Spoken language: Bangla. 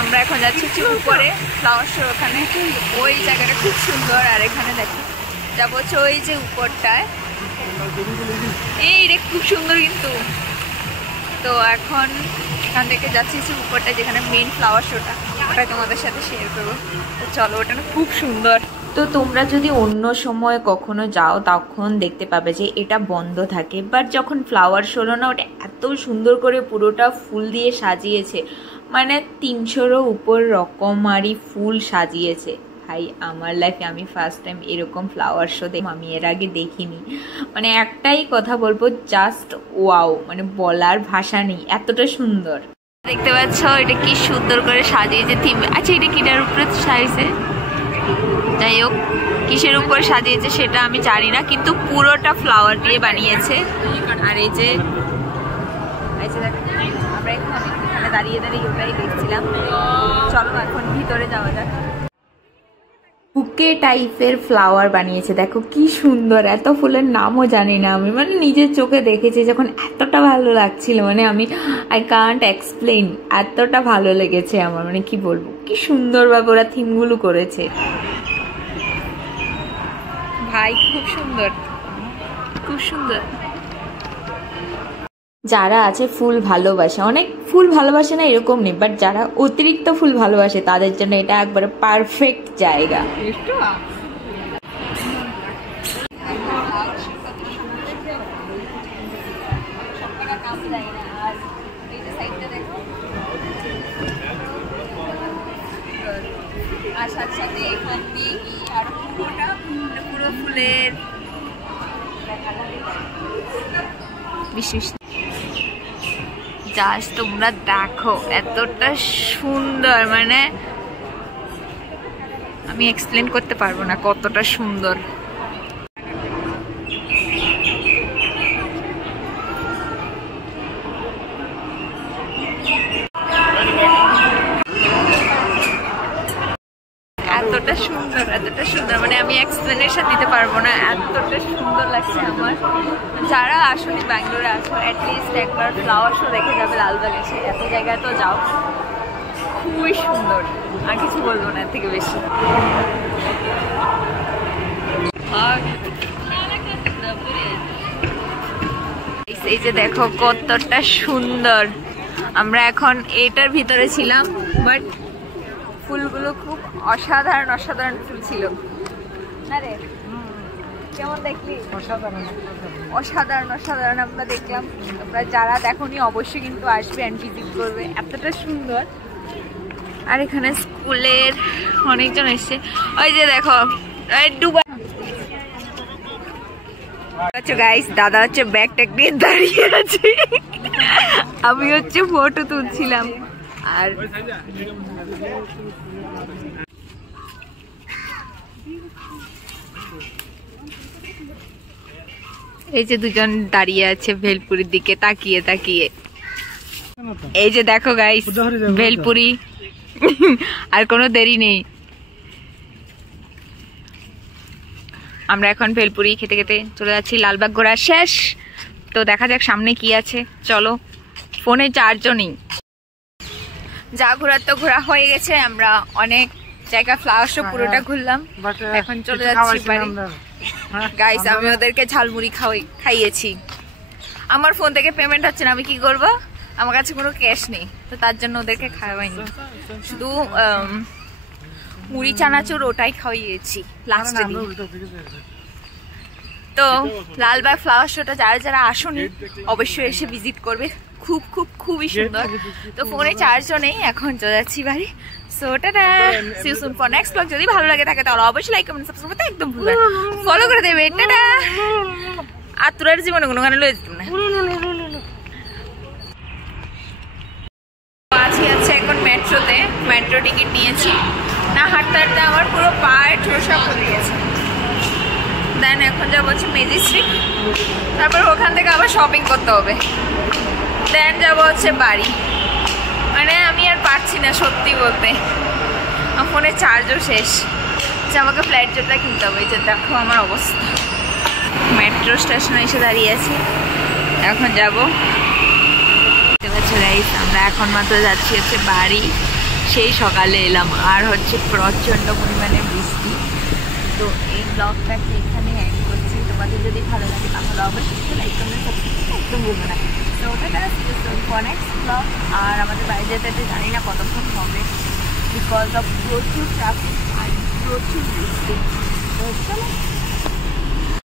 আমরা এখন যাচ্ছি উপরে ফ্লাওয়ার শো, ওখানে ওই জায়গাটা খুব সুন্দর। আর এখানে দেখো যাবো হচ্ছে ওই যে উপরটায়, এই রে খুব সুন্দর কিন্তু। তো এখন এখান থেকে যাচ্ছি উপরটা যেখানে মেইন ফ্লাওয়ার শোটা, ওটা তোমাদের সাথে শেয়ার করবো। তো চলো, ওটা না খুব সুন্দর। তো তোমরা যদি অন্য সময় কখনো যাও তখন দেখতে পাবে যে এটা বন্ধ থাকে, বাট যখন ফ্লাওয়ার শো না ওটা এত সুন্দর করে পুরোটা ফুল দিয়ে সাজিয়েছে, মানে 300-রও উপর রকমারি ফুল সাজিয়েছে। ভাই আমার লাইফে আমি ফার্স্ট টাইম এরকম ফ্লাওয়ার শো দেখি, আমি এর আগে দেখিনি। মানে একটাই কথা বলবো, জাস্ট ওয়াও, মানে বলার ভাষা নেই, এতটা সুন্দর। দেখতে পাচ্ছ এটা কি সুন্দর করে সাজিয়েছে থিম। আচ্ছা এটা কিটার উপরে সাজিয়েছে, যাই হোক কিসের উপর সাজিয়েছে সেটা আমি জানি না, কিন্তু পুরোটা ফ্লাওয়ার দিয়ে বানিয়েছে। আর এই যে আমরা এখানে দাঁড়িয়ে দাঁড়িয়ে ওটাই দেখছিলাম। চলো এখন ভিতরে যাওয়া যাক। বুকে টাইপের ফ্লাওয়ার বানিয়েছে, দেখো কি সুন্দর। এত ফুলের নামও জানি না আমি, মানে নিজের চোখে দেখেছি যখন এতটা ভালো লাগছিল, মানে আমি আই কান্ট এক্সপ্লেইন, এতটা ভালো লেগেছে আমার, মানে কি বলবো, কি সুন্দরভাবে ওরা থিমগুলো করেছে। ভাই খুব সুন্দর, খুব সুন্দর। যারা আছে ফুল ভালোবাসে, অনেক ফুল ভালোবাসে না এরকম নেই, বাট যারা অতিরিক্ত ফুল ভালোবাসে তাদের জন্য এটা একবারে পারফেক্ট জায়গা। আর সাথে সাথে এখান দিয়ে আর পুরোটা পুরো ফুলের জাস্ট তোমরা দেখো এতটা সুন্দর, মানে আমি এক্সপ্লেন করতে পারবো না কতটা সুন্দর। এতটা সুন্দর, এতটা সুন্দর, মানে আমি এক্সপ্লেনেশন দিতে পারবো না, এতটা সুন্দর লাগছে আমার। যারা আসলে ব্যাঙ্গালোরে আসো অ্যাটলিস্ট একবার ফ্লাওয়ার শো দেখে যাবে লালবাগ এসে, এত জায়গায় তো যাও, খুবই সুন্দর। আর কিছু বলবো না এর থেকে বেশি। এই যে দেখো কতটা সুন্দর। আমরা এখন এটার ভিতরে ছিলাম, বাট ফুলগুলো খুব অসাধারণ অসাধারণ ফুল ছিল। আরে কেমন দেখলি? অসাধারণ অসাধারণ অসাধারণ আমরা দেখলাম। তোমরা যারা দেখোনি অবশ্যই কিন্তু আসবে অ্যান্ড ভিজিট করবে, এতটা সুন্দর। আর এখানে স্কুলের অনেকজন এসছে, ওই যে দেখো ডুবা। আচ্ছা গাইস, দাদা হচ্ছে ব্যাগ ট্যাগ নিয়ে দাঁড়িয়ে আছে, আমি হচ্ছে ফটো তুলছিলাম। আর এই যে দুজন দাঁড়িয়ে আছে ভেলপুরির দিকে তাকিয়ে তাকিয়ে। এই যে দেখো গাইস ভেলপুরি, আর কোনো দেরি নেই। আমরা এখন ভেলপুরি খেতে খেতে চলে যাচ্ছি, লালবাগ ঘোরা শেষ। তো দেখা যাক সামনে কি আছে, চলো। ফোনে চার্জও নেই। যা ঘোরার তো ঘোরা হয়ে গেছে, আমরা অনেক জায়গা ফ্লাওয়ার শো পুরোটা ঘুরলাম, এখন চলে যাচ্ছি বাড়ি। গাইস আমি ওদেরকে ঝালমুড়ি খাইয়েছি। আমার ফোন থেকে পেমেন্ট হচ্ছে না, আমি কি করবো, আমার কাছে কোনো ক্যাশ নেই, তো তার জন্য ওদেরকে খাওয়াইনি, শুধু মুড়ি চানাচুর ওটাই খাওয়াইয়েছি লাস্টে দিন। তো লালবাগ ফ্লাওয়ার শোটা যারা যারা আসুনি অবশ্যই এসে ভিজিট করবে, খুব খুব খুবই সুন্দর। তো ফোনে চার্জও নেই, এখন চলে যাচ্ছি বাড়ি। So tata, see you soon for next blog. যদি ভালো লাগে থাকে তাহলে অবশ্যই লাইক কমেন্ট সাবস্ক্রাইব করতে একদম ভুলবেন, ফলো করে দেবে। টাটা। আর তোর জীবনে কোনো গানে লয়ে যেতাম না। আছি হচ্ছে এখন মেট্রোতে, মেট্রো টিকিট নিয়েছি না, হাঁটতে হাঁটতে আমার পুরো পায়ে ঠোসা পড়ে গেছে। দেন এখন যাবো হচ্ছে ম্যাজিস্ট্রিট, তারপর ওখান থেকে আবার শপিং করতে হবে, দেন যাবো হচ্ছে বাড়ি। মানে আমি আর পারছি না সত্যি বলতে, আমার ফোনে চার্জও শেষ, আমাকে ফ্লাইট জোটটা কিনতে হবে। এই যে দেখো আমার অবস্থা, মেট্রো স্টেশনে এসে দাঁড়িয়ে আছি, এখন যাবো। আমরা এখন মাত্র যাচ্ছি হচ্ছে বাড়ি। সেই সকালে এলাম, আর হচ্ছে প্রচণ্ড পরিমাণে বৃষ্টি। তো এই ব্লগটাকে এখানে এন্ড করছি। তোমাদের যদি ভালো লাগে তাহলে অবশ্যই লাইক কমেন্ট সাবস্ক্রাইব একদম ভুলবে না। তো ওটা ফর নেক্সট ব্লগ। আর আমাদের বাইরে যেতে জানি না কতক্ষণ হবে, বিকজ অফ প্রচুর ট্রাফিক আর প্রচুর বৃষ্টি। তো চলো।